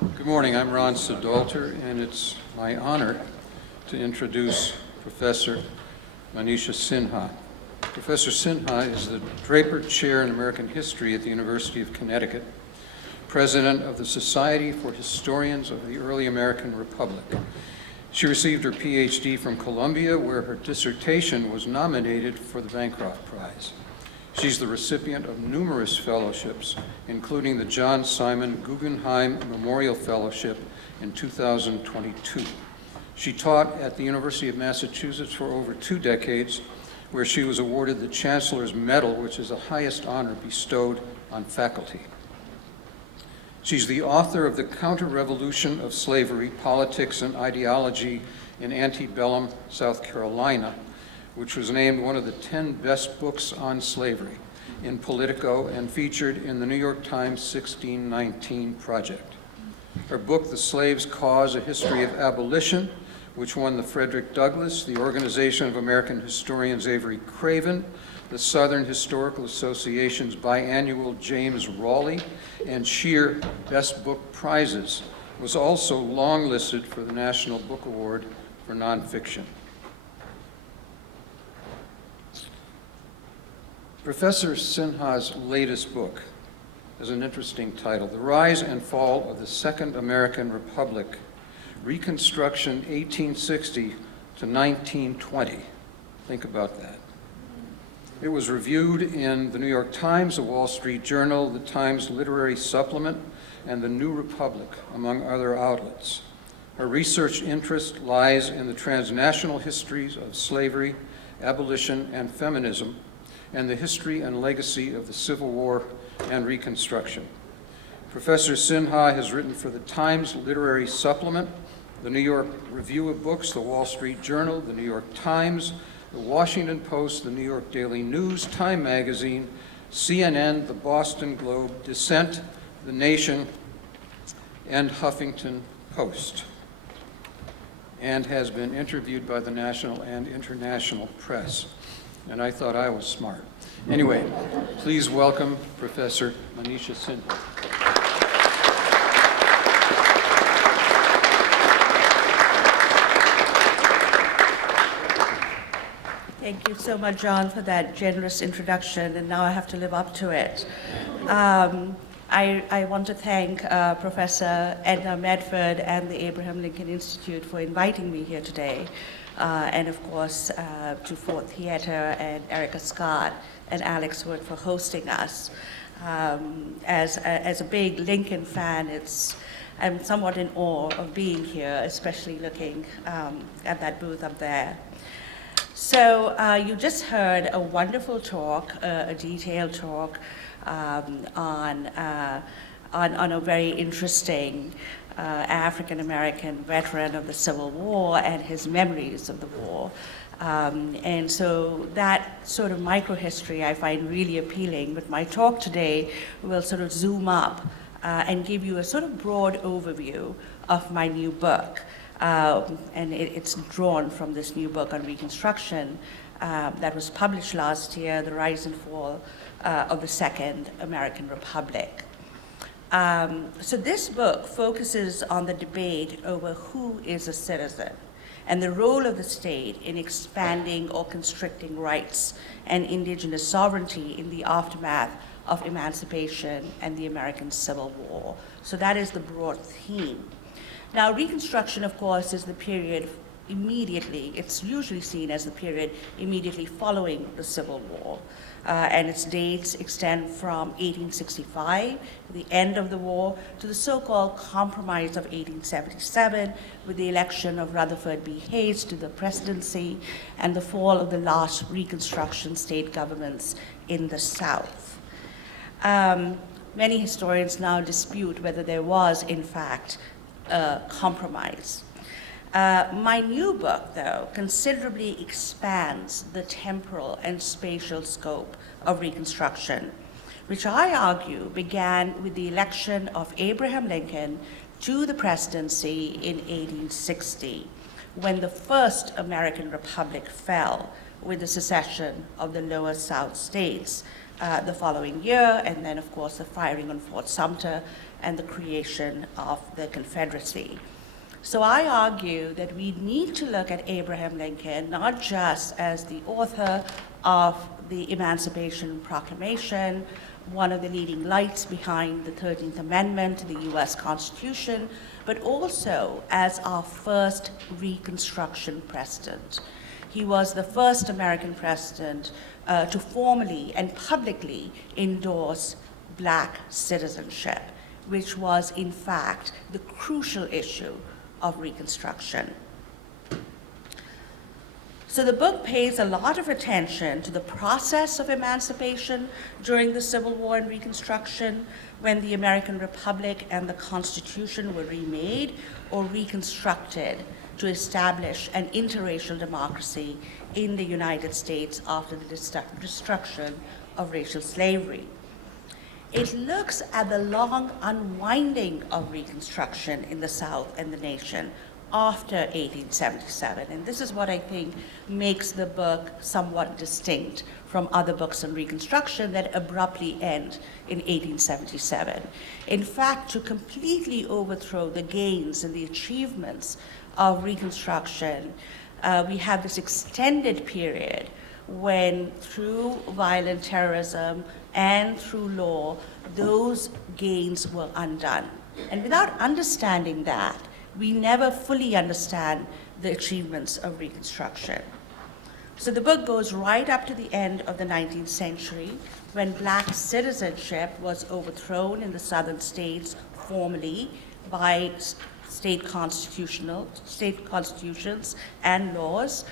Good morning. I'm Ron Sedolter, and it's my honor to introduce Professor Manisha Sinha. Professor Sinha is the Draper Chair in American History at the University of Connecticut, President of the Society for Historians of the Early American Republic. She received her PhD from Columbia, where her dissertation was nominated for the Bancroft Prize. She's the recipient of numerous fellowships, including the John Simon Guggenheim Memorial Fellowship in 2022. She taught at the University of Massachusetts for over 2 decades, where she was awarded the Chancellor's Medal, which is the highest honor bestowed on faculty. She's the author of The Counter-Revolution of Slavery, Politics and Ideology in Antebellum, South Carolina, which was named one of the 10 best books on slavery in Politico and featured in the New York Times 1619 project. Her book, The Slave's Cause, A History of Abolition, which won the Frederick Douglass, the Organization of American Historians Avery Craven, the Southern Historical Association's biannual James Raleigh, and Shear Best Book Prizes, was also longlisted for the National Book Award for Nonfiction. Professor Sinha's latest book has an interesting title, The Rise and Fall of the Second American Republic, Reconstruction 1860 to 1920. Think about that. It was reviewed in the New York Times, the Wall Street Journal, the Times Literary Supplement, and the New Republic, among other outlets. Her research interest lies in the transnational histories of slavery, abolition, and feminism, and the history and legacy of the Civil War and Reconstruction. Professor Sinha has written for the Times Literary Supplement, the New York Review of Books, the Wall Street Journal, the New York Times, the Washington Post, the New York Daily News, Time Magazine, CNN, the Boston Globe, Dissent, The Nation, and Huffington Post, and has been interviewed by the national and international press. And I thought I was smart. Anyway, please welcome Professor Manisha Sinha. Thank you so much, John, for that generous introduction, and now I have to live up to it. I want to thank Professor Edna Medford and the Abraham Lincoln Institute for inviting me here today, and of course to Ford Theater and Erica Scott and Alex Wood for hosting us. As a big Lincoln fan, I'm somewhat in awe of being here, especially looking at that booth up there. So you just heard a wonderful talk, a detailed talk on a very interesting African-American veteran of the Civil War and his memories of the war. And so that sort of microhistory I find really appealing, but my talk today will sort of zoom up and give you a sort of broad overview of my new book. And it's drawn from this new book on Reconstruction that was published last year, The Rise and Fall of the Second American Republic. So this book focuses on the debate over who is a citizen and the role of the state in expanding or constricting rights and indigenous sovereignty in the aftermath of emancipation and the American Civil War. So that is the broad theme. Now, Reconstruction, of course, is the period immediately, it's usually seen as the period immediately following the Civil War. And its dates extend from 1865, the end of the war, to the so-called Compromise of 1877, with the election of Rutherford B. Hayes to the presidency and the fall of the last Reconstruction state governments in the South. Many historians now dispute whether there was, in fact, compromise. My new book, though, considerably expands the temporal and spatial scope of Reconstruction, which I argue began with the election of Abraham Lincoln to the presidency in 1860, when the first American Republic fell with the secession of the Lower South states the following year, and then, of course, the firing on Fort Sumter and the creation of the Confederacy. So I argue that we need to look at Abraham Lincoln not just as the author of the Emancipation Proclamation, one of the leading lights behind the 13th Amendment to the US Constitution, but also as our first Reconstruction president. He was the first American president to formally and publicly endorse Black citizenship, which was in fact the crucial issue of Reconstruction. So the book pays a lot of attention to the process of emancipation during the Civil War and Reconstruction, when the American Republic and the Constitution were remade or reconstructed to establish an interracial democracy in the United States after the destruction of racial slavery. It looks at the long unwinding of Reconstruction in the South and the nation after 1877. And this is what I think makes the book somewhat distinct from other books on Reconstruction that abruptly end in 1877. In fact, to completely overthrow the gains and the achievements of Reconstruction, we have this extended period when, through violent terrorism and through law, those gains were undone. And without understanding that, we never fully understand the achievements of Reconstruction. So the book goes right up to the end of the 19th century, when Black citizenship was overthrown in the southern states formally by state constitutions and laws,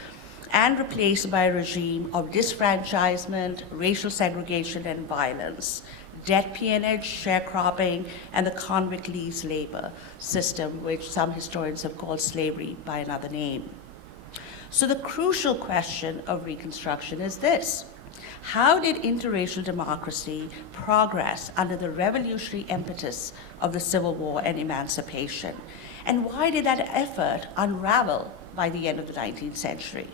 and replaced by a regime of disfranchisement, racial segregation and violence, debt peonage, sharecropping, and the convict lease labor system, which some historians have called slavery by another name. So the crucial question of Reconstruction is this: how did interracial democracy progress under the revolutionary impetus of the Civil War and emancipation? And why did that effort unravel by the end of the 19th century?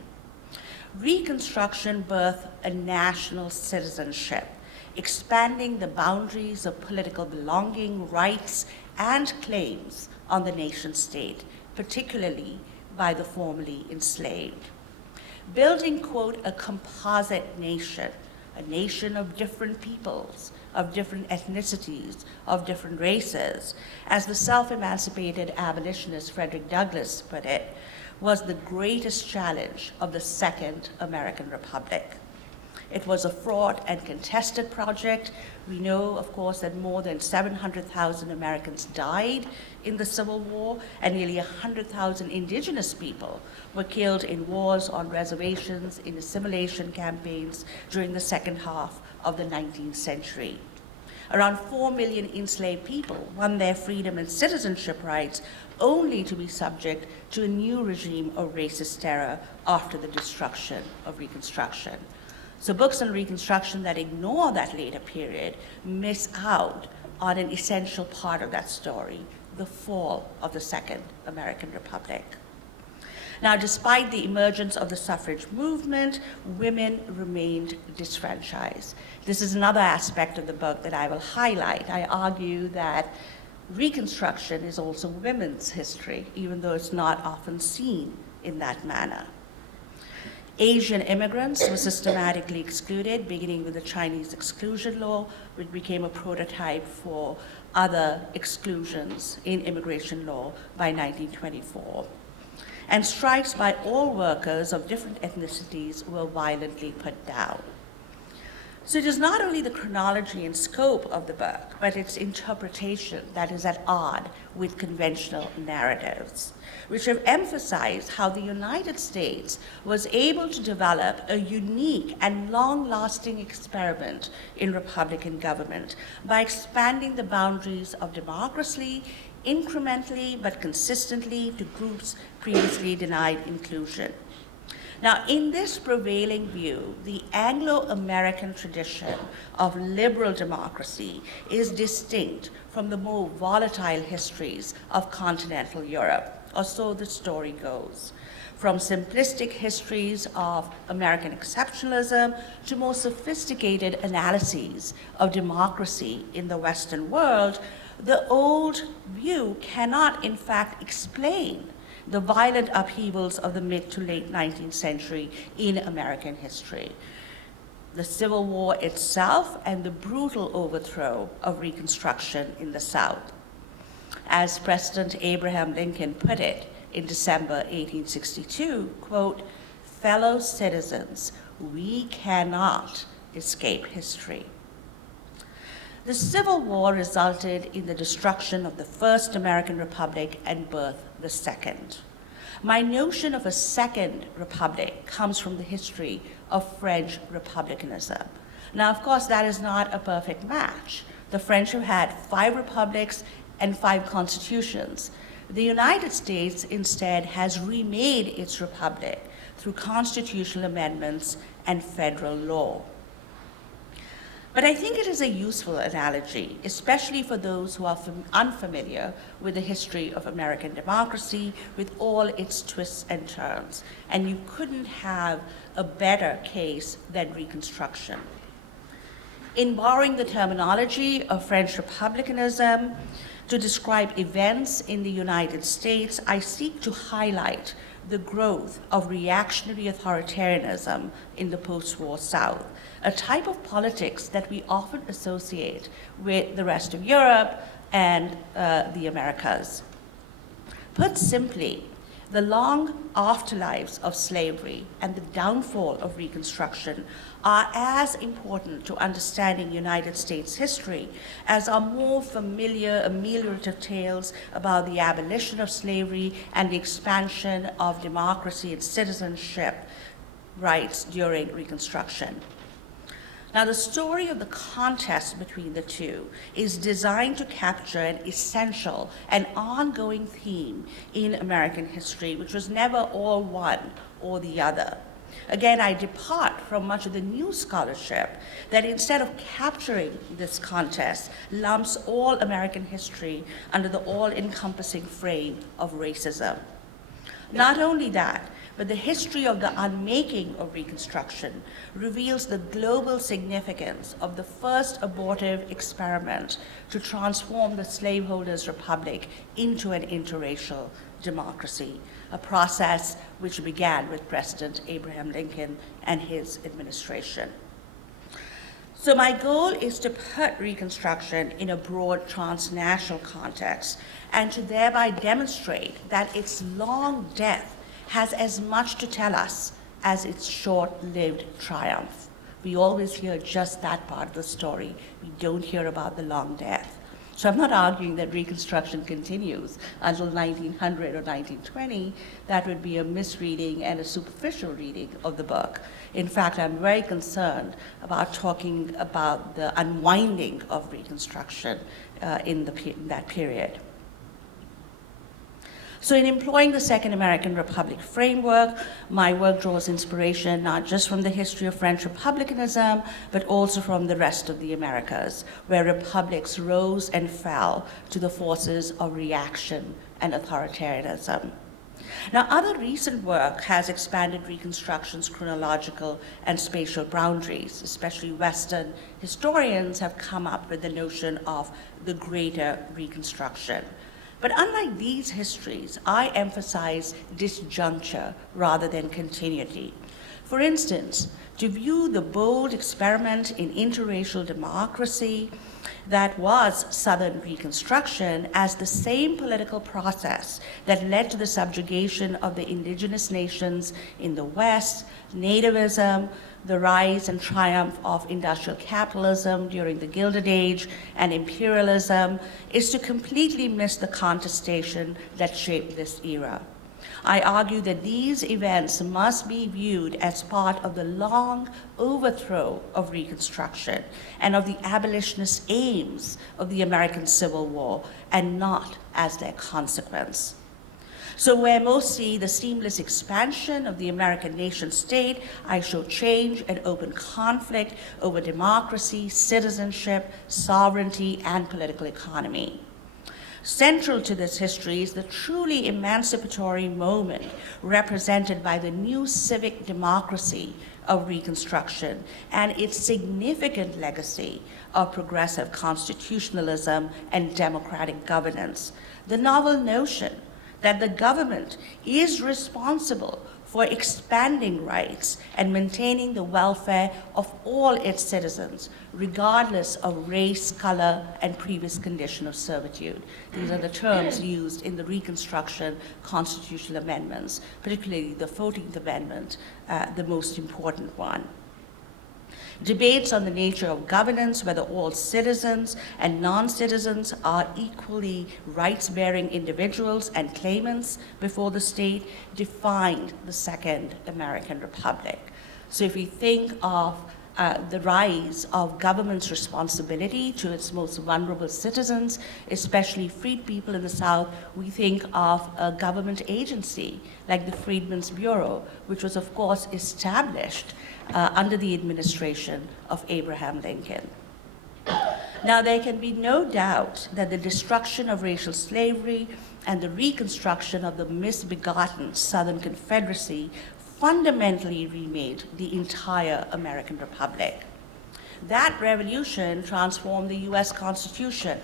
Reconstruction birthed a national citizenship, expanding the boundaries of political belonging, rights, and claims on the nation state, particularly by the formerly enslaved. Building, quote, a composite nation, a nation of different peoples, of different ethnicities, of different races, as the self-emancipated abolitionist Frederick Douglass put it, was the greatest challenge of the Second American Republic. It was a fraught and contested project. We know, of course, that more than 700,000 Americans died in the Civil War, and nearly 100,000 indigenous people were killed in wars on reservations, in assimilation campaigns during the second half of the 19th century. Around 4 million enslaved people won their freedom and citizenship rights only to be subject to a new regime of racist terror after the destruction of Reconstruction. So books on Reconstruction that ignore that later period miss out on an essential part of that story, the fall of the Second American Republic. Now, despite the emergence of the suffrage movement, women remained disfranchised. This is another aspect of the book that I will highlight. I argue that Reconstruction is also women's history, even though it's not often seen in that manner. Asian immigrants were systematically excluded, beginning with the Chinese exclusion law, which became a prototype for other exclusions in immigration law by 1924. And strikes by all workers of different ethnicities were violently put down. So it is not only the chronology and scope of the book, but its interpretation that is at odds with conventional narratives, which have emphasized how the United States was able to develop a unique and long-lasting experiment in Republican government by expanding the boundaries of democracy incrementally but consistently to groups previously denied inclusion. Now, in this prevailing view, the Anglo-American tradition of liberal democracy is distinct from the more volatile histories of continental Europe, or so the story goes. from simplistic histories of American exceptionalism to more sophisticated analyses of democracy in the Western world, the old view cannot, in fact, explain the violent upheavals of the mid to late 19th century in American history. The Civil War itself and the brutal overthrow of Reconstruction in the South. As President Abraham Lincoln put it in December 1862, quote, "Fellow citizens, we cannot escape history." The Civil War resulted in the destruction of the first American Republic and birth the second. My notion of a second republic comes from the history of French republicanism. Now, of course, that is not a perfect match. The French have had 5 republics and 5 constitutions. The United States instead has remade its republic through constitutional amendments and federal law. But I think it is a useful analogy, especially for those who are unfamiliar with the history of American democracy, with all its twists and turns. And you couldn't have a better case than Reconstruction. In borrowing the terminology of French republicanism to describe events in the United States, I seek to highlight the growth of reactionary authoritarianism in the post-war South, a type of politics that we often associate with the rest of Europe and the Americas. Put simply, the long afterlives of slavery and the downfall of Reconstruction are as important to understanding United States history as are more familiar ameliorative tales about the abolition of slavery and the expansion of democracy and citizenship rights during Reconstruction. Now, the story of the contest between the two is designed to capture an essential and ongoing theme in American history, which was never all one or the other. Again, I depart from much of the new scholarship that instead of capturing this contest, lumps all American history under the all-encompassing frame of racism. Not only that, but the history of the unmaking of Reconstruction reveals the global significance of the first abortive experiment to transform the slaveholders' republic into an interracial democracy, a process which began with President Abraham Lincoln and his administration. So my goal is to put Reconstruction in a broad transnational context and to thereby demonstrate that its long death has as much to tell us as its short-lived triumph. We always hear just that part of the story. We don't hear about the long death. So I'm not arguing that Reconstruction continues until 1900 or 1920. That would be a misreading and a superficial reading of the book. In fact, I'm very concerned about talking about the unwinding of Reconstruction in that period. So in employing the Second American Republic framework, my work draws inspiration not just from the history of French republicanism, but also from the rest of the Americas, where republics rose and fell to the forces of reaction and authoritarianism. Now, other recent work has expanded Reconstruction's chronological and spatial boundaries, especially Western historians have come up with the notion of the Greater Reconstruction. But unlike these histories, I emphasize disjuncture rather than continuity. For instance, to view the bold experiment in interracial democracy that was Southern Reconstruction as the same political process that led to the subjugation of the indigenous nations in the West, nativism, the rise and triumph of industrial capitalism during the Gilded Age, and imperialism, is to completely miss the contestation that shaped this era. I argue that these events must be viewed as part of the long overthrow of Reconstruction and of the abolitionist aims of the American Civil War, and not as their consequence. So where most see the seamless expansion of the American nation-state, I show change and open conflict over democracy, citizenship, sovereignty, and political economy. Central to this history is the truly emancipatory moment represented by the new civic democracy of Reconstruction and its significant legacy of progressive constitutionalism and democratic governance. The novel notion that the government is responsible for expanding rights and maintaining the welfare of all its citizens, regardless of race, color, and previous condition of servitude. These are the terms used in the Reconstruction constitutional amendments, particularly the 14th Amendment, the most important one. Debates on the nature of governance, whether all citizens and non-citizens are equally rights-bearing individuals and claimants before the state, defined the Second American Republic. So if we think of the rise of government's responsibility to its most vulnerable citizens, especially freed people in the South, we think of a government agency like the Freedmen's Bureau, which was, of course, established under the administration of Abraham Lincoln. Now, there can be no doubt that the destruction of racial slavery and the reconstruction of the misbegotten Southern Confederacy fundamentally remade the entire American Republic. That revolution transformed the US Constitution.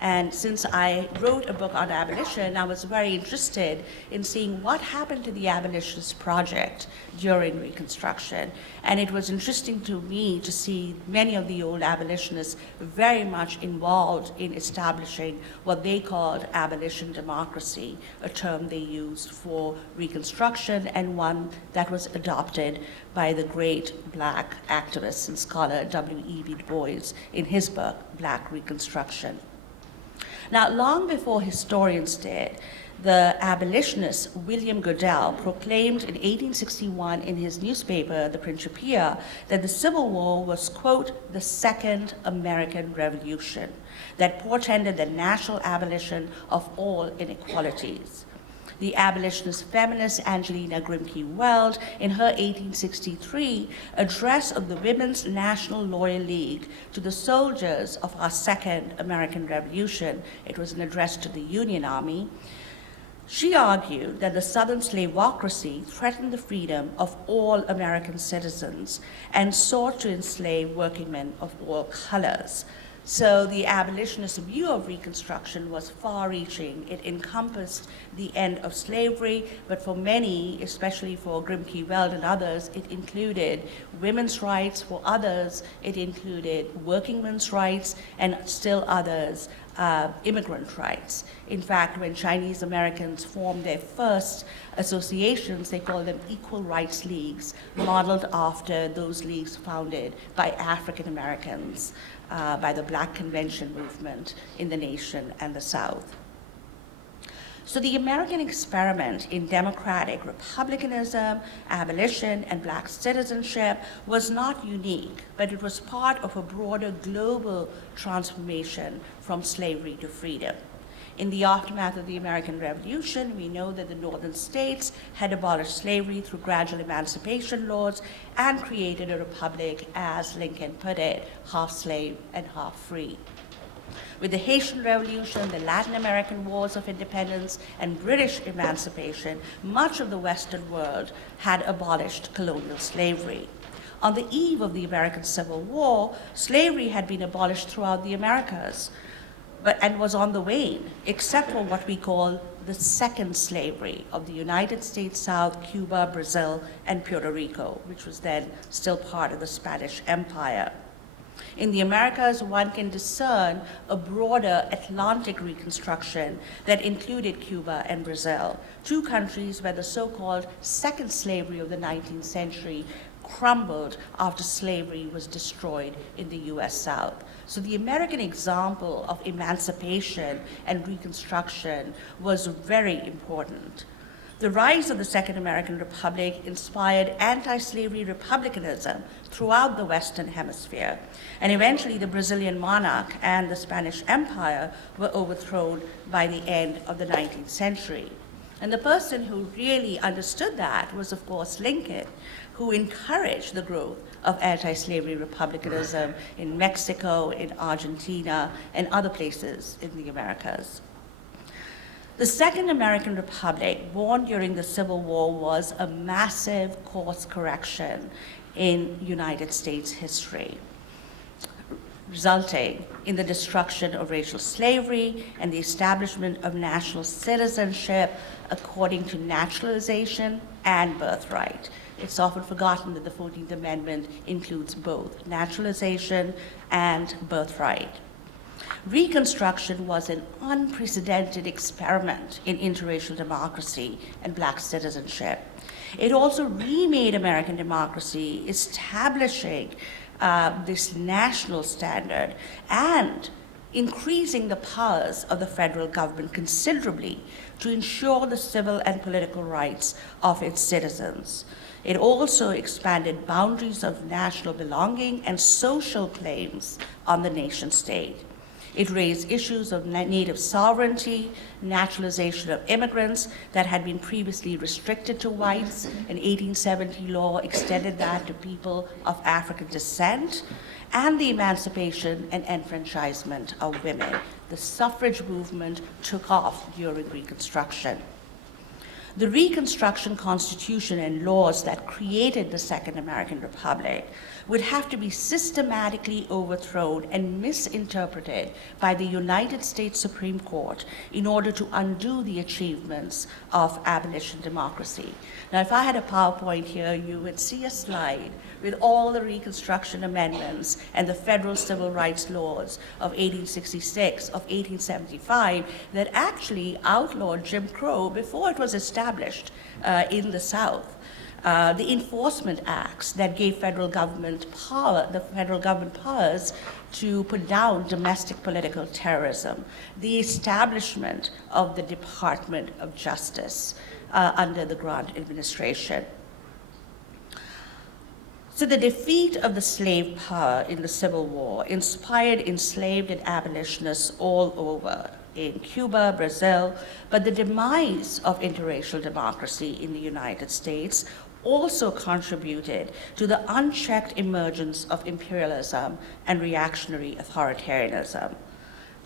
And since I wrote a book on abolition, I was very interested in seeing what happened to the abolitionist project during Reconstruction. And it was interesting to me to see many of the old abolitionists very much involved in establishing what they called abolition democracy, a term they used for Reconstruction and one that was adopted by the great Black activist and scholar W.E.B. Du Bois in his book, Black Reconstruction. Now, long before historians did, the abolitionist William Goodell proclaimed in 1861 in his newspaper, the Principia, that the Civil War was, quote, the Second American Revolution, that portended the national abolition of all inequalities. The abolitionist feminist Angelina Grimke Weld, in her 1863 address of the Women's National Loyal League to the soldiers of our Second American Revolution, it was an address to the Union Army, she argued that the Southern slavocracy threatened the freedom of all American citizens and sought to enslave workingmen of all colors. So the abolitionist view of Reconstruction was far-reaching. It encompassed the end of slavery, but for many, especially for Grimke Weld and others, it included women's rights. For others, it included working men's rights, and still others, immigrant rights. In fact, when Chinese Americans formed their first associations, they called them equal rights leagues, modeled after those leagues founded by African Americans, by the Black Convention movement in the nation and the South. So the American experiment in democratic republicanism, abolition, and Black citizenship was not unique, but it was part of a broader global transformation from slavery to freedom. In the aftermath of the American Revolution, we know that the northern states had abolished slavery through gradual emancipation laws and created a republic, as Lincoln put it, half slave and half free. With the Haitian Revolution, the Latin American Wars of Independence, and British emancipation, much of the Western world had abolished colonial slavery. On the eve of the American Civil War, slavery had been abolished throughout the Americas, and was on the wane, except for what we call the second slavery of the United States South, Cuba, Brazil, and Puerto Rico, which was then still part of the Spanish Empire. In the Americas, one can discern a broader Atlantic reconstruction that included Cuba and Brazil, two countries where the so-called second slavery of the 19th century crumbled after slavery was destroyed in the US South. So the American example of emancipation and reconstruction was very important. The rise of the Second American Republic inspired anti-slavery republicanism throughout the Western Hemisphere, and eventually the Brazilian monarch and the Spanish Empire were overthrown by the end of the 19th century. And the person who really understood that was, of course, Lincoln, who encouraged the growth of anti-slavery republicanism in Mexico, in Argentina, and other places in the Americas. The Second American Republic, born during the Civil War, was a massive course correction in United States history, resulting in the destruction of racial slavery and the establishment of national citizenship according to naturalization and birthright. It's often forgotten that the 14th Amendment includes both naturalization and birthright. Reconstruction was an unprecedented experiment in interracial democracy and Black citizenship. It also remade American democracy, establishing this national standard and increasing the powers of the federal government considerably to ensure the civil and political rights of its citizens. It also expanded boundaries of national belonging and social claims on the nation state. It raised issues of native sovereignty, naturalization of immigrants that had been previously restricted to whites. An 1870 law extended that to people of African descent, and the emancipation and enfranchisement of women. The suffrage movement took off during Reconstruction. The Reconstruction Constitution and laws that created the Second American Republic would have to be systematically overthrown and misinterpreted by the United States Supreme Court in order to undo the achievements of abolition democracy. Now, if I had a PowerPoint here, you would see a slide with all the Reconstruction amendments and the federal civil rights laws of 1866, of 1875, that actually outlawed Jim Crow before it was established in the South. The enforcement acts that gave the federal government powers to put down domestic political terrorism, the establishment of the Department of Justice under the Grant administration. So the defeat of the slave power in the Civil War inspired enslaved and abolitionists all over, in Cuba, Brazil, but the demise of interracial democracy in the United States also contributed to the unchecked emergence of imperialism and reactionary authoritarianism.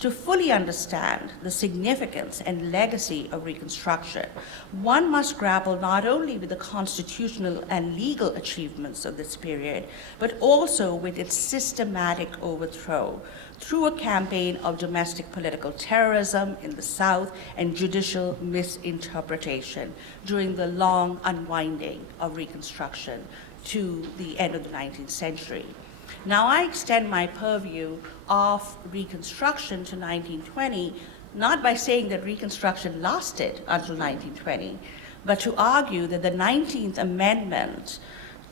To fully understand the significance and legacy of Reconstruction, one must grapple not only with the constitutional and legal achievements of this period, but also with its systematic overthrow through a campaign of domestic political terrorism in the South and judicial misinterpretation during the long unwinding of Reconstruction to the end of the 19th century. Now, I extend my purview of Reconstruction to 1920, not by saying that Reconstruction lasted until 1920, but to argue that the 19th Amendment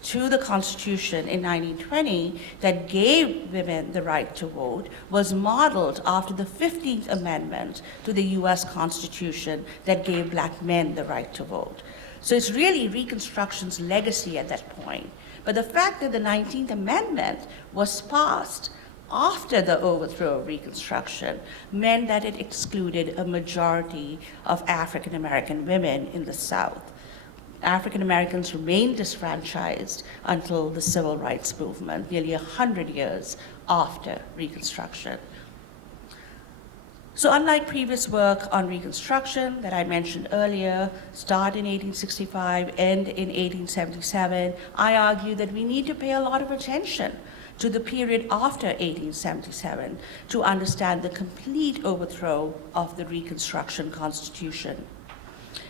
to the Constitution in 1920 that gave women the right to vote was modeled after the 15th Amendment to the US Constitution that gave Black men the right to vote. So it's really Reconstruction's legacy at that point. But the fact that the 19th Amendment was passed after the overthrow of Reconstruction meant that it excluded a majority of African American women in the South. African Americans remained disfranchised until the Civil Rights Movement, nearly 100 years after Reconstruction. So unlike previous work on Reconstruction that I mentioned earlier, start in 1865, end in 1877, I argue that we need to pay a lot of attention to the period after 1877 to understand the complete overthrow of the Reconstruction Constitution.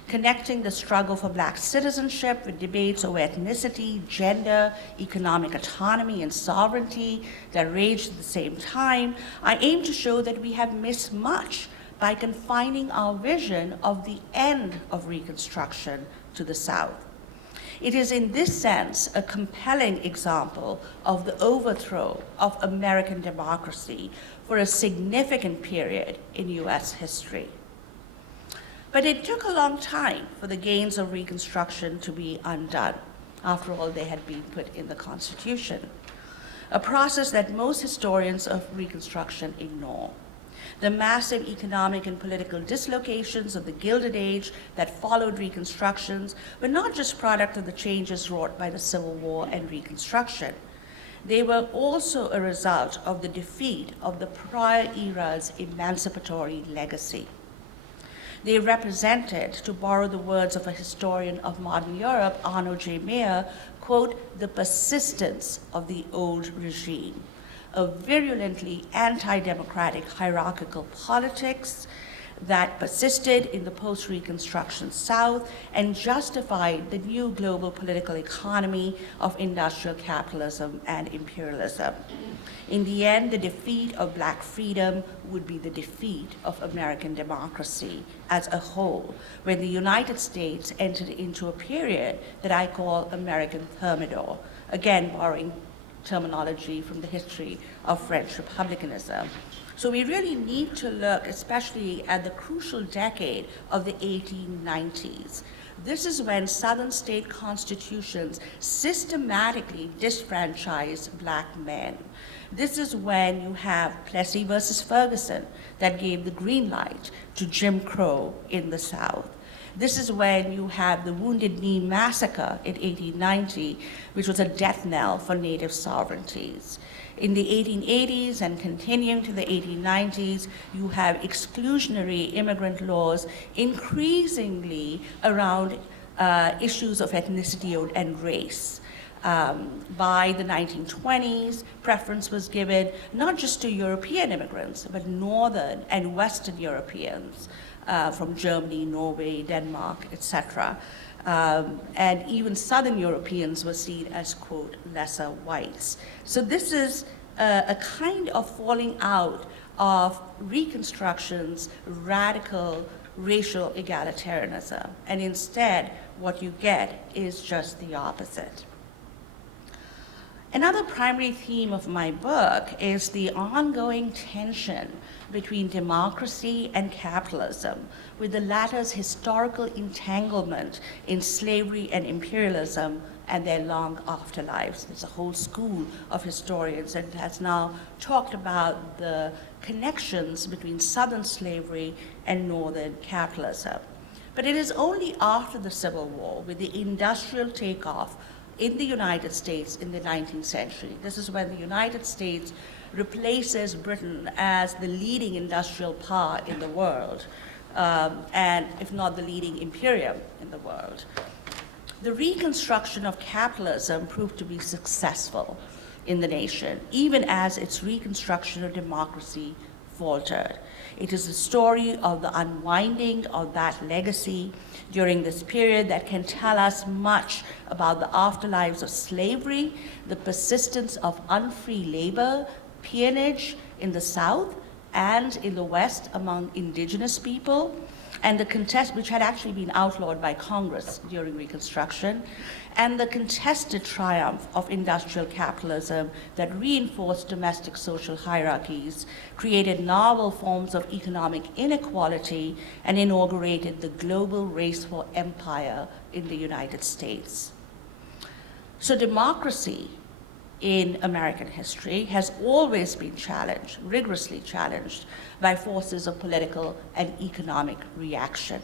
Connecting the struggle for Black citizenship with debates over ethnicity, gender, economic autonomy, and sovereignty that raged at the same time, I aim to show that we have missed much by confining our vision of the end of Reconstruction to the South. It is in this sense a compelling example of the overthrow of American democracy for a significant period in US history. But it took a long time for the gains of Reconstruction to be undone. After all, they had been put in the Constitution, a process that most historians of Reconstruction ignore. The massive economic and political dislocations of the Gilded Age that followed Reconstructions were not just product of the changes wrought by the Civil War and Reconstruction. They were also a result of the defeat of the prior era's emancipatory legacy. They represented, to borrow the words of a historian of modern Europe, Arno J. Mayer, quote, the persistence of the old regime, a virulently anti-democratic hierarchical politics that persisted in the post-Reconstruction South and justified the new global political economy of industrial capitalism and imperialism. In the end, the defeat of Black freedom would be the defeat of American democracy as a whole, when the United States entered into a period that I call American Thermidor, again borrowing terminology from the history of French republicanism. So we really need to look especially at the crucial decade of the 1890s. This is when Southern state constitutions systematically disfranchised Black men. This is when you have Plessy versus Ferguson that gave the green light to Jim Crow in the South. This is when you have the Wounded Knee Massacre in 1890, which was a death knell for Native sovereignties. In the 1880s and continuing to the 1890s, you have exclusionary immigrant laws increasingly around issues of ethnicity and race. By the 1920s, preference was given not just to European immigrants, but Northern and Western Europeans from Germany, Norway, Denmark, etc. And even Southern Europeans were seen as, quote, lesser whites. So this is a kind of falling out of Reconstruction's radical racial egalitarianism. And instead, what you get is just the opposite. Another primary theme of my book is the ongoing tension between democracy and capitalism, with the latter's historical entanglement in slavery and imperialism and their long afterlives. There's a whole school of historians that has now talked about the connections between Southern slavery and Northern capitalism. But it is only after the Civil War, with the industrial takeoff in the United States in the 19th century. This is when the United States replaces Britain as the leading industrial power in the world, and if not the leading imperium in the world. The reconstruction of capitalism proved to be successful in the nation, even as its reconstruction of democracy faltered. It is the story of the unwinding of that legacy during this period that can tell us much about the afterlives of slavery, the persistence of unfree labor, peonage in the South and in the West among indigenous people, and the contest, which had actually been outlawed by Congress during Reconstruction, and the contested triumph of industrial capitalism that reinforced domestic social hierarchies, created novel forms of economic inequality, and inaugurated the global race for empire in the United States. So democracy in American history has always been challenged, rigorously challenged, by forces of political and economic reaction.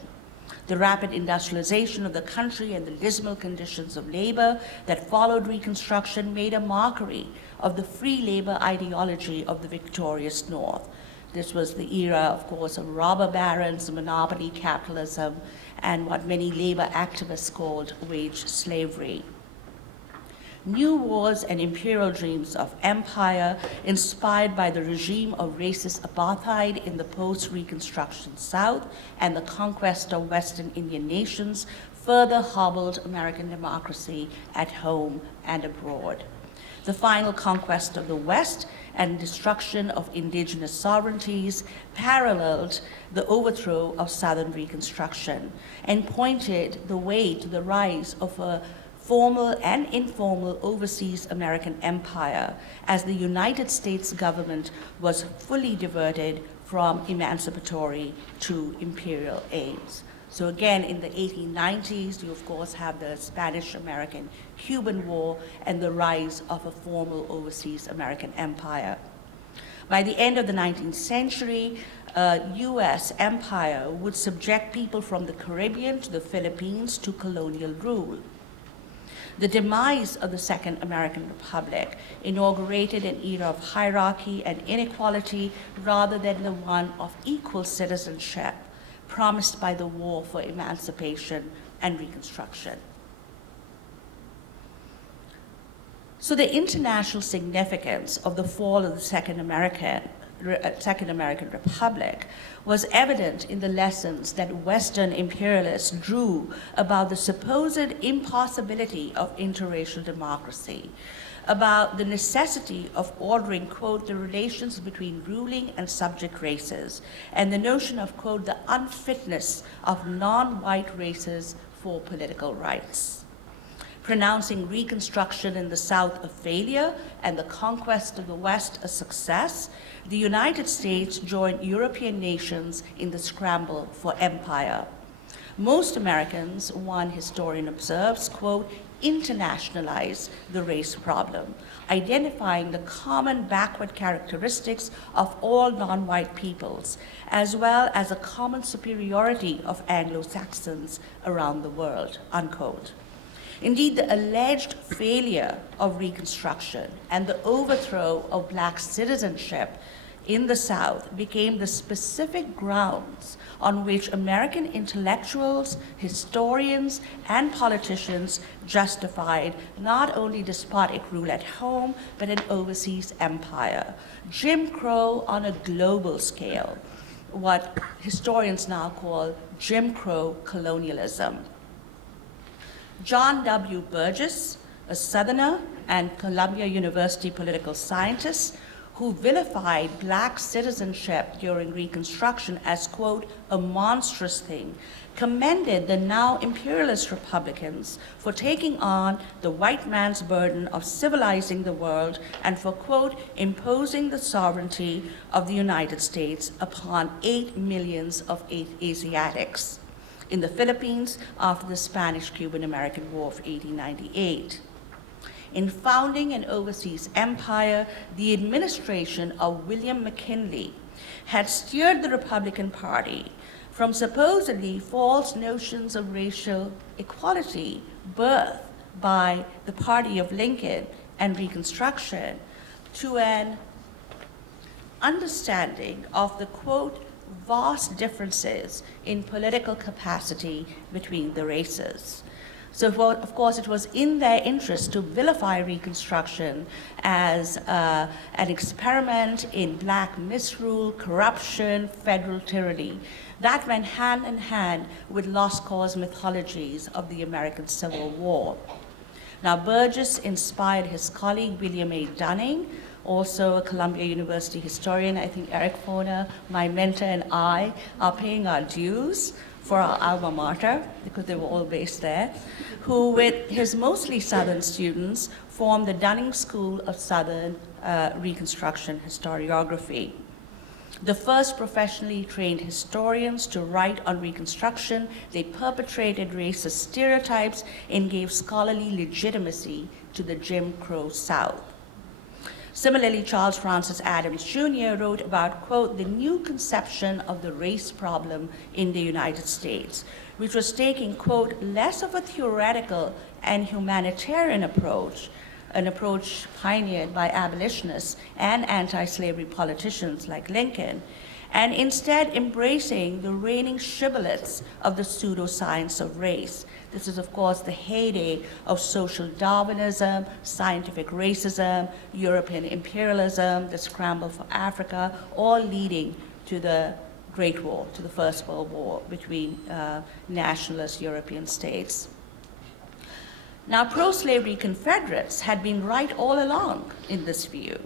The rapid industrialization of the country and the dismal conditions of labor that followed Reconstruction made a mockery of the free labor ideology of the victorious North. This was the era, of course, of robber barons, monopoly capitalism, and what many labor activists called wage slavery. New wars and imperial dreams of empire, inspired by the regime of racist apartheid in the post-Reconstruction South and the conquest of Western Indian nations, further hobbled American democracy at home and abroad. The final conquest of the West and destruction of indigenous sovereignties paralleled the overthrow of Southern Reconstruction and pointed the way to the rise of a formal and informal overseas American empire as the United States government was fully diverted from emancipatory to imperial aims. So again, in the 1890s, you of course have the Spanish-American-Cuban War and the rise of a formal overseas American empire. By the end of the 19th century, US empire would subject people from the Caribbean to the Philippines to colonial rule. The demise of the Second American Republic inaugurated an era of hierarchy and inequality rather than the one of equal citizenship promised by the war for emancipation and Reconstruction. So the international significance of the fall of the Second American Republic was evident in the lessons that Western imperialists drew about the supposed impossibility of interracial democracy, about the necessity of ordering, quote, the relations between ruling and subject races, and the notion of, quote, the unfitness of non-white races for political rights. Pronouncing Reconstruction in the South a failure and the conquest of the West a success, the United States joined European nations in the scramble for empire. Most Americans, one historian observes, quote, internationalize the race problem, identifying the common backward characteristics of all non-white peoples, as well as a common superiority of Anglo-Saxons around the world, unquote. Indeed, the alleged failure of Reconstruction and the overthrow of Black citizenship in the South became the specific grounds on which American intellectuals, historians, and politicians justified not only despotic rule at home, but an overseas empire. Jim Crow on a global scale, what historians now call Jim Crow colonialism. John W. Burgess, a Southerner and Columbia University political scientist, who vilified Black citizenship during Reconstruction as, quote, a monstrous thing, commended the now imperialist Republicans for taking on the white man's burden of civilizing the world and for, quote, imposing the sovereignty of the United States upon 8 million of Asiatics in the Philippines after the Spanish-Cuban-American War of 1898. In founding an overseas empire, the administration of William McKinley had steered the Republican Party from supposedly false notions of racial equality birthed by the party of Lincoln and Reconstruction to an understanding of the, quote, vast differences in political capacity between the races. So, of course, it was in their interest to vilify Reconstruction as an experiment in Black misrule, corruption, federal tyranny. That went hand in hand with lost cause mythologies of the American Civil War. Now, Burgess inspired his colleague, William A. Dunning, also a Columbia University historian. I think Eric Foner, my mentor, and I are paying our dues for our alma mater, because they were all based there, who with his mostly Southern students formed the Dunning School of Southern Reconstruction Historiography. The first professionally trained historians to write on Reconstruction, they perpetrated racist stereotypes and gave scholarly legitimacy to the Jim Crow South. Similarly, Charles Francis Adams Jr. wrote about, quote, the new conception of the race problem in the United States, which was taking, quote, less of a theoretical and humanitarian approach, an approach pioneered by abolitionists and anti-slavery politicians like Lincoln, and instead embracing the reigning shibboleths of the pseudoscience of race. This is, of course, the heyday of social Darwinism, scientific racism, European imperialism, the scramble for Africa, all leading to the Great War, to the First World War between nationalist European states. Now, pro-slavery Confederates had been right all along in this view.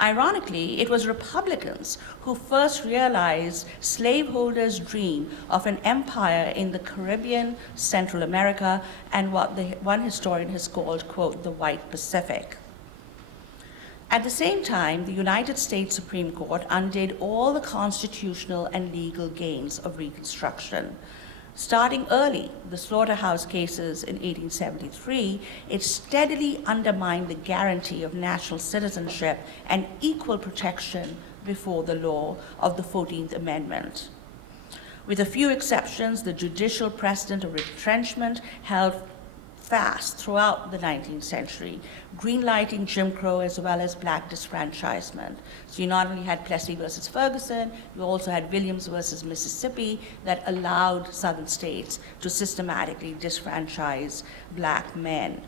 Ironically, it was Republicans who first realized slaveholders' dream of an empire in the Caribbean, Central America, and what one historian has called, quote, the White Pacific. At the same time, the United States Supreme Court undid all the constitutional and legal gains of Reconstruction. Starting early, the slaughterhouse cases in 1873, it steadily undermined the guarantee of national citizenship and equal protection before the law of the 14th Amendment. With a few exceptions, the judicial precedent of retrenchment held fast throughout the 19th century, greenlighting Jim Crow as well as black disfranchisement. So you not only had Plessy versus Ferguson, you also had Williams versus Mississippi that allowed southern states to systematically disfranchise black men.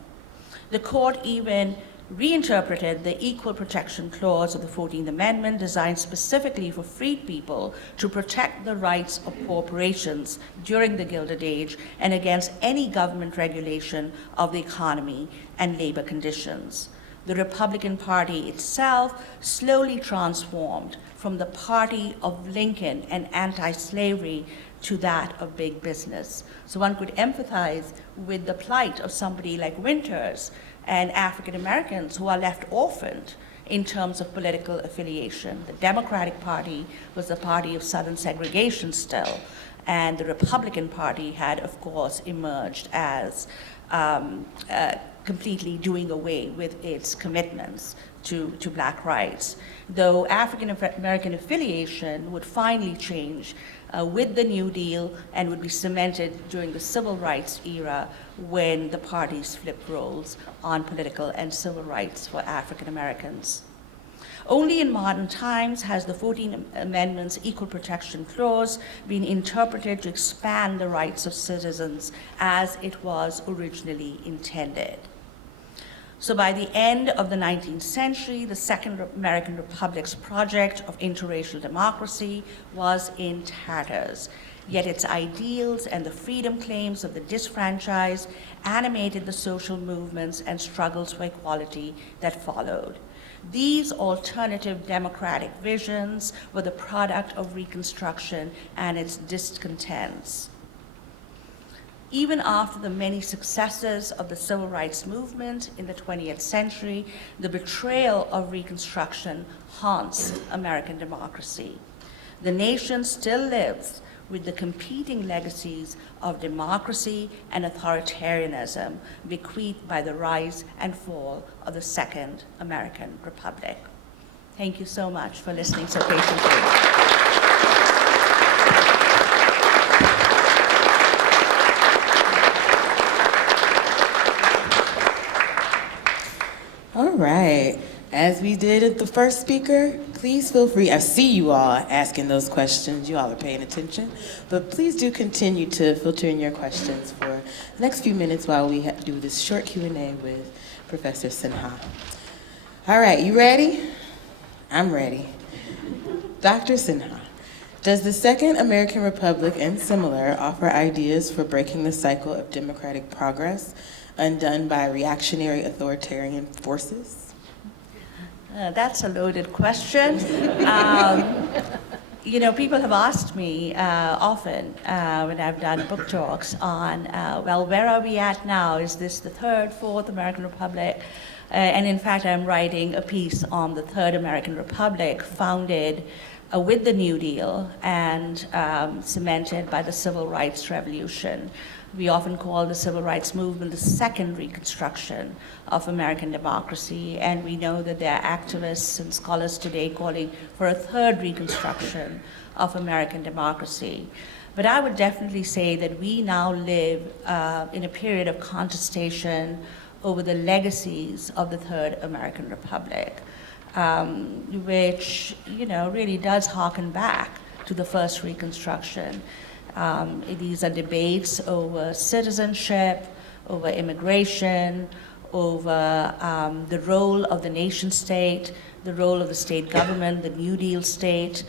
The court even reinterpreted the Equal Protection Clause of the 14th Amendment, designed specifically for freed people to protect the rights of corporations during the Gilded Age and against any government regulation of the economy and labor conditions. The Republican Party itself slowly transformed from the party of Lincoln and anti-slavery to that of big business. So one could empathize with the plight of somebody like Winters and African Americans who are left orphaned in terms of political affiliation. The Democratic Party was the party of Southern segregation still, and the Republican Party had, of course, emerged as completely doing away with its commitments to black rights. Though African American affiliation would finally change with the New Deal and would be cemented during the Civil Rights era when the parties flipped roles on political and civil rights for African Americans. Only in modern times has the 14th Amendment's Equal Protection Clause been interpreted to expand the rights of citizens as it was originally intended. So by the end of the 19th century, the Second American Republic's project of interracial democracy was in tatters. Yet its ideals and the freedom claims of the disfranchised animated the social movements and struggles for equality that followed. These alternative democratic visions were the product of Reconstruction and its discontents. Even after the many successes of the civil rights movement in the 20th century, the betrayal of Reconstruction haunts American democracy. The nation still lives with the competing legacies of democracy and authoritarianism bequeathed by the rise and fall of the Second American Republic. Thank you so much for listening so patiently. All right. As we did at the first speaker, please feel free. I see you all asking those questions. You all are paying attention. But please do continue to filter in your questions for the next few minutes while we do this short Q&A with Professor Sinha. All right, you ready? I'm ready. Dr. Sinha, does the Second American Republic and similar offer ideas for breaking the cycle of democratic progress undone by reactionary authoritarian forces? That's a loaded question. People have asked me often when I've done book talks on, well, where are we at now? Is this the third, fourth American Republic? And in fact, I'm writing a piece on the Third American Republic, founded with the New Deal and cemented by the Civil Rights Revolution. We often call the Civil Rights Movement the second reconstruction of American democracy, and we know that there are activists and scholars today calling for a third reconstruction of American democracy. But I would definitely say that we now live in a period of contestation over the legacies of the Third American Republic, which really does harken back to the first Reconstruction. These are debates over citizenship, over immigration, over the role of the nation state, the role of the state government, the New Deal state.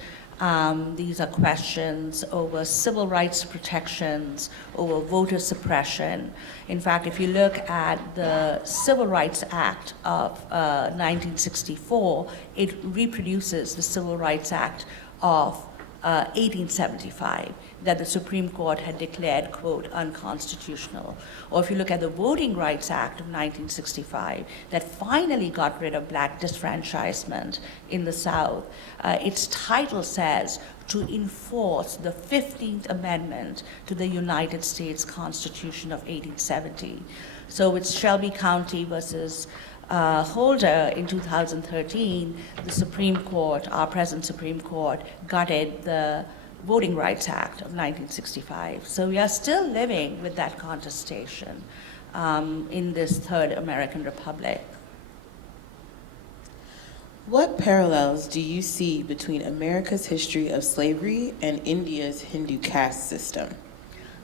These are questions over civil rights protections, over voter suppression. In fact, if you look at the Civil Rights Act of 1964, it reproduces the Civil Rights Act of 1875 that the Supreme Court had declared, quote, unconstitutional. Or if you look at the Voting Rights Act of 1965 that finally got rid of black disfranchisement in the South, its title says to enforce the 15th Amendment to the United States Constitution of 1870. So with Shelby County versus Holder in 2013, the Supreme Court, our present Supreme Court, gutted the Voting Rights Act of 1965. So we are still living with that contestation. in this third American Republic. What parallels do you see between America's history of slavery and India's Hindu caste system?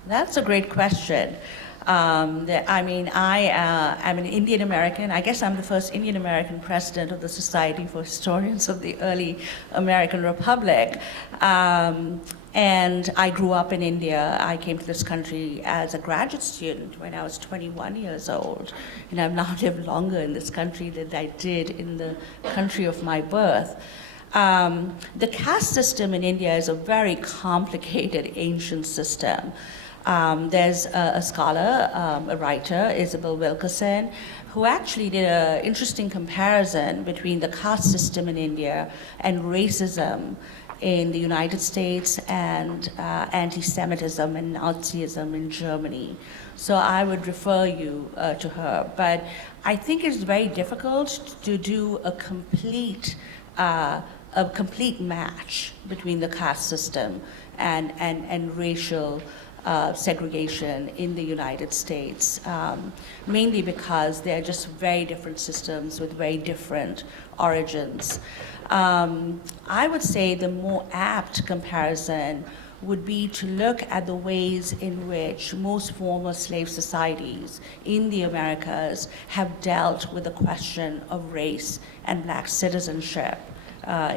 That's a great question. I'm an Indian American. I guess I'm the first Indian American president of the Society for Historians of the Early American Republic. And I grew up in India. I came to this country as a graduate student when I was 21 years old. And I've now lived longer in this country than I did in the country of my birth. The caste system in India is a very complicated, ancient system. There's a scholar, a writer, Isabel Wilkerson, who actually did an interesting comparison between the caste system in India and racism in the United States and anti-Semitism and Nazism in Germany. So I would refer you to her. But I think it's very difficult to do a complete match between the caste system and racial segregation in the United States, mainly because they're just very different systems with very different origins. I would say the more apt comparison would be to look at the ways in which most former slave societies in the Americas have dealt with the question of race and black citizenship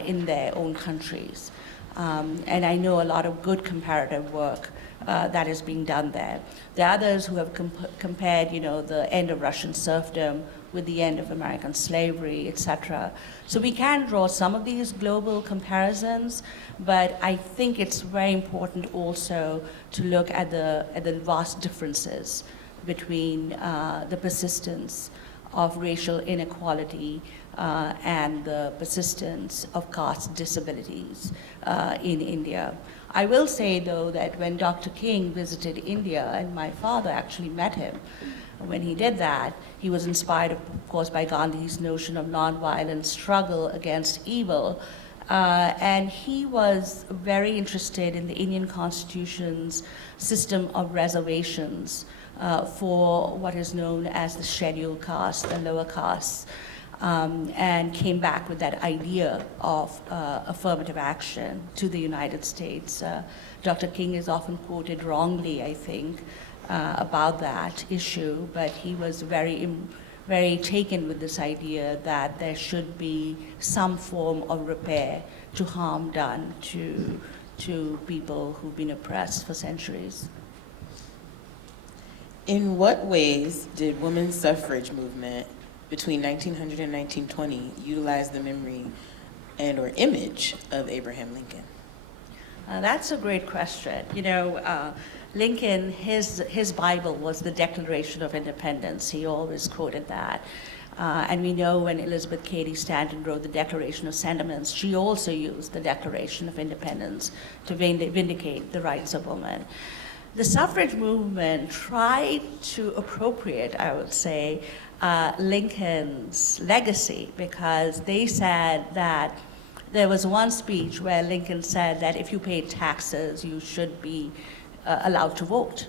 in their own countries. And I know a lot of good comparative work that is being done there. There are others who have compared, the end of Russian serfdom with the end of American slavery, etc. So we can draw some of these global comparisons, but I think it's very important also to look at the vast differences between the persistence of racial inequality and the persistence of caste disabilities in India. I will say, though, that when Dr. King visited India, and my father actually met him, when he did that, he was inspired, of course, by Gandhi's notion of nonviolent struggle against evil. And he was very interested in the Indian Constitution's system of reservations for what is known as the scheduled caste, the lower castes, and came back with that idea of affirmative action to the United States. Dr. King is often quoted wrongly, I think, about that issue, but he was very taken with this idea that there should be some form of repair to harm done to people who've been oppressed for centuries. In what ways did women's suffrage movement between 1900 and 1920 utilize the memory and or image of Abraham Lincoln? That's a great question. Lincoln, his Bible was the Declaration of Independence. He always quoted that. And we know when Elizabeth Cady Stanton wrote the Declaration of Sentiments, she also used the Declaration of Independence to vindicate the rights of women. The suffrage movement tried to appropriate, I would say, Lincoln's legacy, because they said that there was one speech where Lincoln said that if you paid taxes, you should be allowed to vote.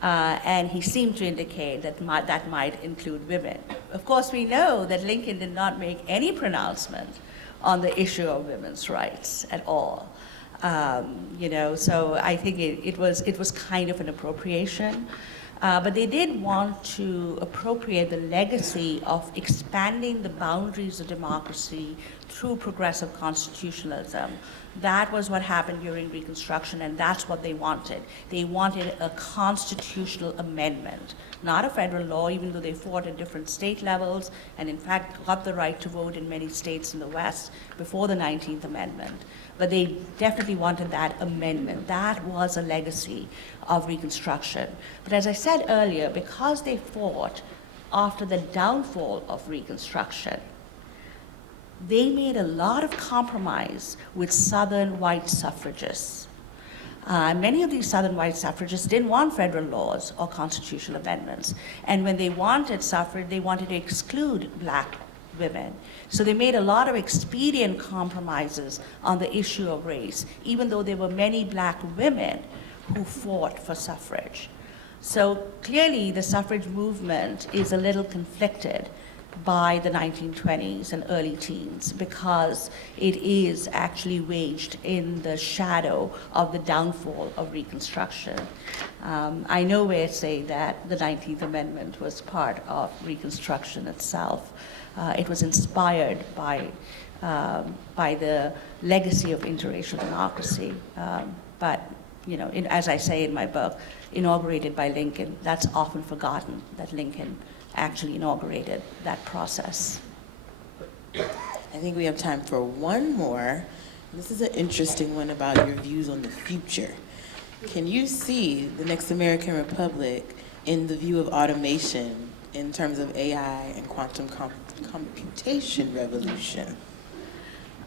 And he seemed to indicate that that might include women. Of course, we know that Lincoln did not make any pronouncement on the issue of women's rights at all. So I think it was kind of an appropriation. But they did want to appropriate the legacy of expanding the boundaries of democracy through progressive constitutionalism. That was what happened during Reconstruction, and that's what they wanted. They wanted a constitutional amendment, not a federal law, even though they fought at different state levels, and in fact got the right to vote in many states in the West before the 19th Amendment. But they definitely wanted that amendment. That was a legacy of Reconstruction. But as I said earlier, because they fought after the downfall of Reconstruction, they made a lot of compromise with Southern white suffragists. Many of these Southern white suffragists didn't want federal laws or constitutional amendments. And when they wanted suffrage, they wanted to exclude black women. So they made a lot of expedient compromises on the issue of race, even though there were many black women who fought for suffrage. So clearly, the suffrage movement is a little conflicted by the 1920s and early teens because it is actually waged in the shadow of the downfall of Reconstruction. I nowhere say that the 19th Amendment was part of Reconstruction itself. It was inspired by the legacy of interracial democracy, but as I say in my book, inaugurated by Lincoln. That's often forgotten, that Lincoln actually inaugurated that process. I think we have time for one more. This is an interesting one about your views on the future. Can you see the next American Republic in the view of automation in terms of AI and quantum computation revolution?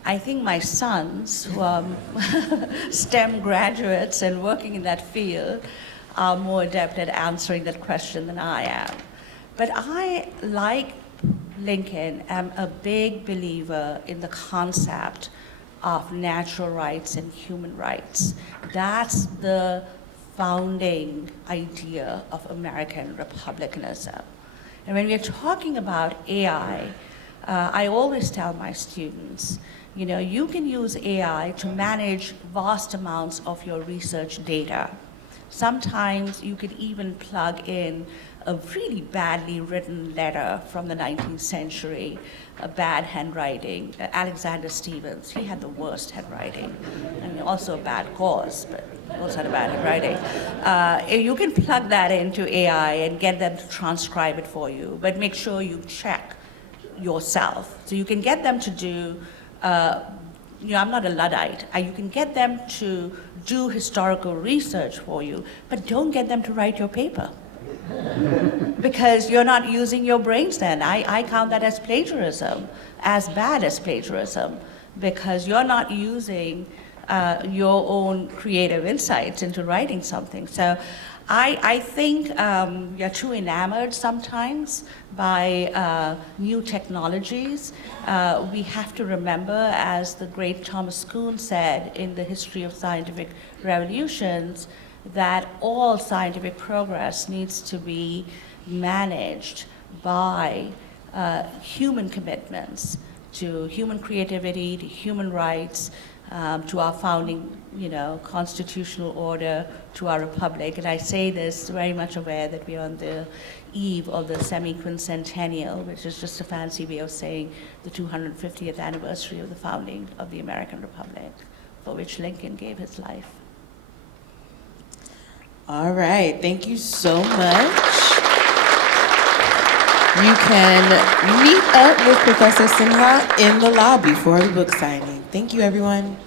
I think my sons, who are STEM graduates and working in that field, are more adept at answering that question than I am. But I, like Lincoln, am a big believer in the concept of natural rights and human rights. That's the founding idea of American republicanism. And when we're talking about AI, I always tell my students, you can use AI to manage vast amounts of your research data. Sometimes you could even plug in a really badly written letter from the 19th century, a bad handwriting. Alexander Stevens, he had the worst handwriting. I mean, also a bad cause, but also had a bad handwriting. You can plug that into AI and get them to transcribe it for you, but make sure you check yourself. So you can get them to do, I'm not a Luddite. You can get them to do historical research for you, but don't get them to write your paper. Because you're not using your brains then. I count that as plagiarism, as bad as plagiarism, because you're not using your own creative insights into writing something. So I think you're too enamored sometimes by new technologies. We have to remember, as the great Thomas Kuhn said in the History of Scientific Revolutions, that all scientific progress needs to be managed by human commitments to human creativity, to human rights, to our founding, constitutional order, to our republic. And I say this very much aware that we are on the eve of the semi-quincentennial, which is just a fancy way of saying the 250th anniversary of the founding of the American Republic, for which Lincoln gave his life. All right, thank you so much. You can meet up with Professor Sinha in the lobby for a book signing. Thank you, everyone.